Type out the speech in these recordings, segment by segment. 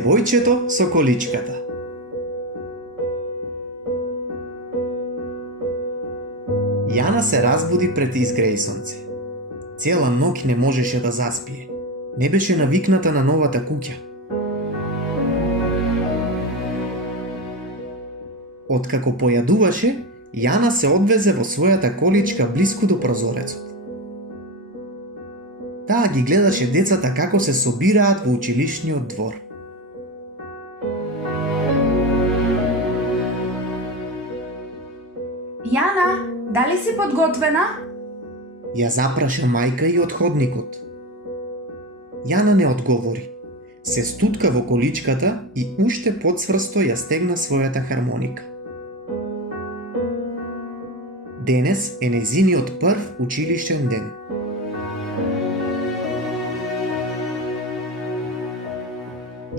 Девојчето со количката. Јана се разбуди пред изгреј сонце. Цела ноќ не можеше да заспие. Не беше навикната на новата куќа. Откако појадуваше, Јана се одвезе во својата количка блиску до прозорецот. Таа ги гледаше децата како се собираат во училишниот двор. Јана, дали си подготвена? Ја запраша мајка и од ходникот. Јана не одговори. Се стутка во количката и уште подсврсто ја стегна својата хармоника. Денес е нејзиниот прв училишен ден.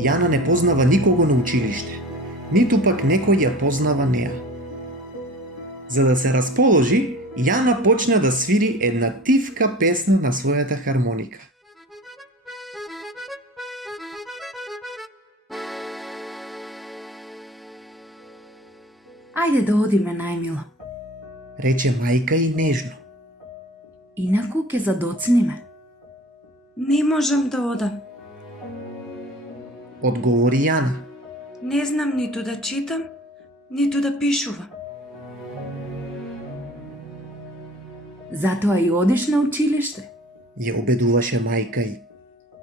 Јана не познава никого на училиште, ниту пак некој ја познава неа. За да се расположи, Јана почна да свири една тивка песна на својата хармоника. Ајде да одиме, најмило. Рече мајка и нежно. Инаку ќе задоцниме. Не можам да одам. Одговори Јана. Не знам ниту да читам, ниту да пишувам. Затоа и одиш на училиште, Ја убедуваше мајка и.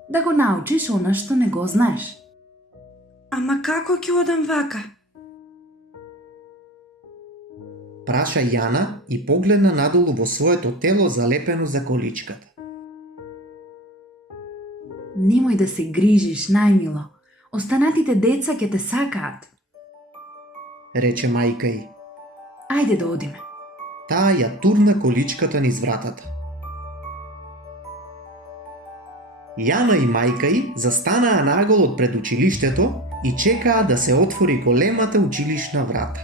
да го научиш она што не го знаеш. Ама како ќе одам вака? Праша Јана и погледна надолу во своето тело залепено за количката. Немој да се грижиш, најмило. Останатите деца ќе те сакаат. Рече мајка и. Ајде да одиме. Таа ја турна количката низ вратата. Јана и мајка и застанаа наголот пред училиштето и чекаа да се отвори големата училишна врата.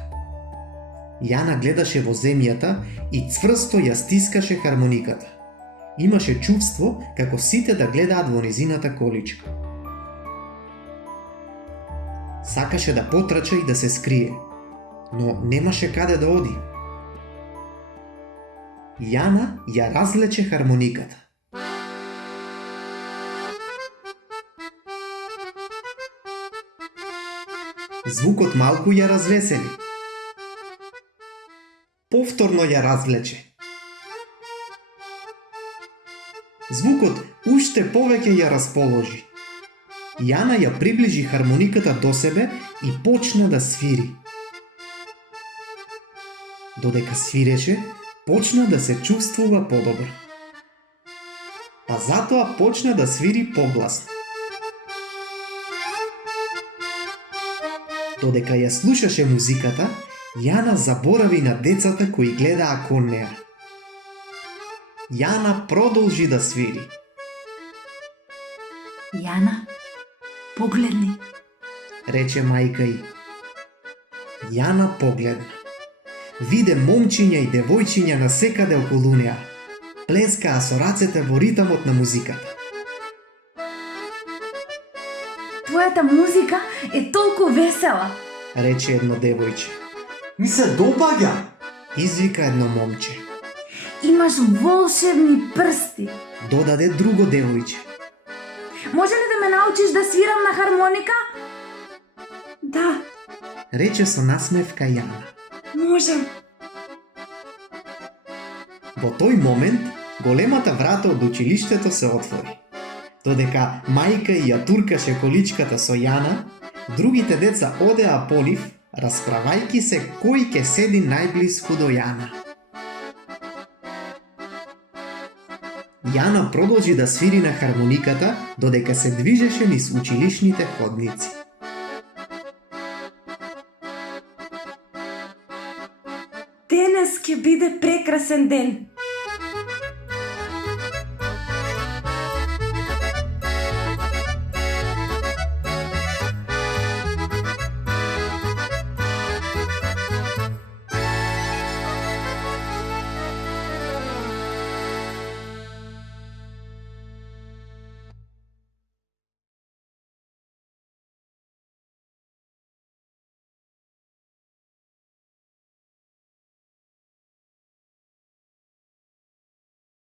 Јана гледаше во земјата и цврсто ја стискаше хармониката. Имаше чувство како сите да гледаат во незината количка. Сакаше да потрча и да се скрие, но немаше каде да оди. Јана ја развлече хармониката. Звукот малку ја развесели. Повторно ја развлече. Звукот уште повеќе ја расположи. Јана ја приближи хармониката до себе и почна да свири. Додека свиреше, почна да се чувствува подобро. Па затоа почна да свири погласно. Додека ја слушаше музиката, Јана заборави на децата кои гледаа кон неа. Јана продолжи да свири. Јана, погледни. Рече мајка и. Јана погледна. Виде момчиња и девојчиња насекаде околу неа. Плескаа со рацете во ритамот на музиката. Твојата музика е толку весела. Рече едно девојче. Ми се допаѓа. Извика едно момче. Имаш волшебни прсти. Додаде друго девојче. Може ли да ме научиш да свирам на хармоника? Да, Рече со насмевка Јана. можам. Во тој момент, големата врата од училиштето се отвори. Додека мајка и ја туркаше количката со Јана, другите деца одеа по нив, расправајки се кој ќе седи најблиску до Јана. Јана продолжи да свири на хармониката, додека се движеше низ училишните ходници. Денес ќе биде прекрасен ден.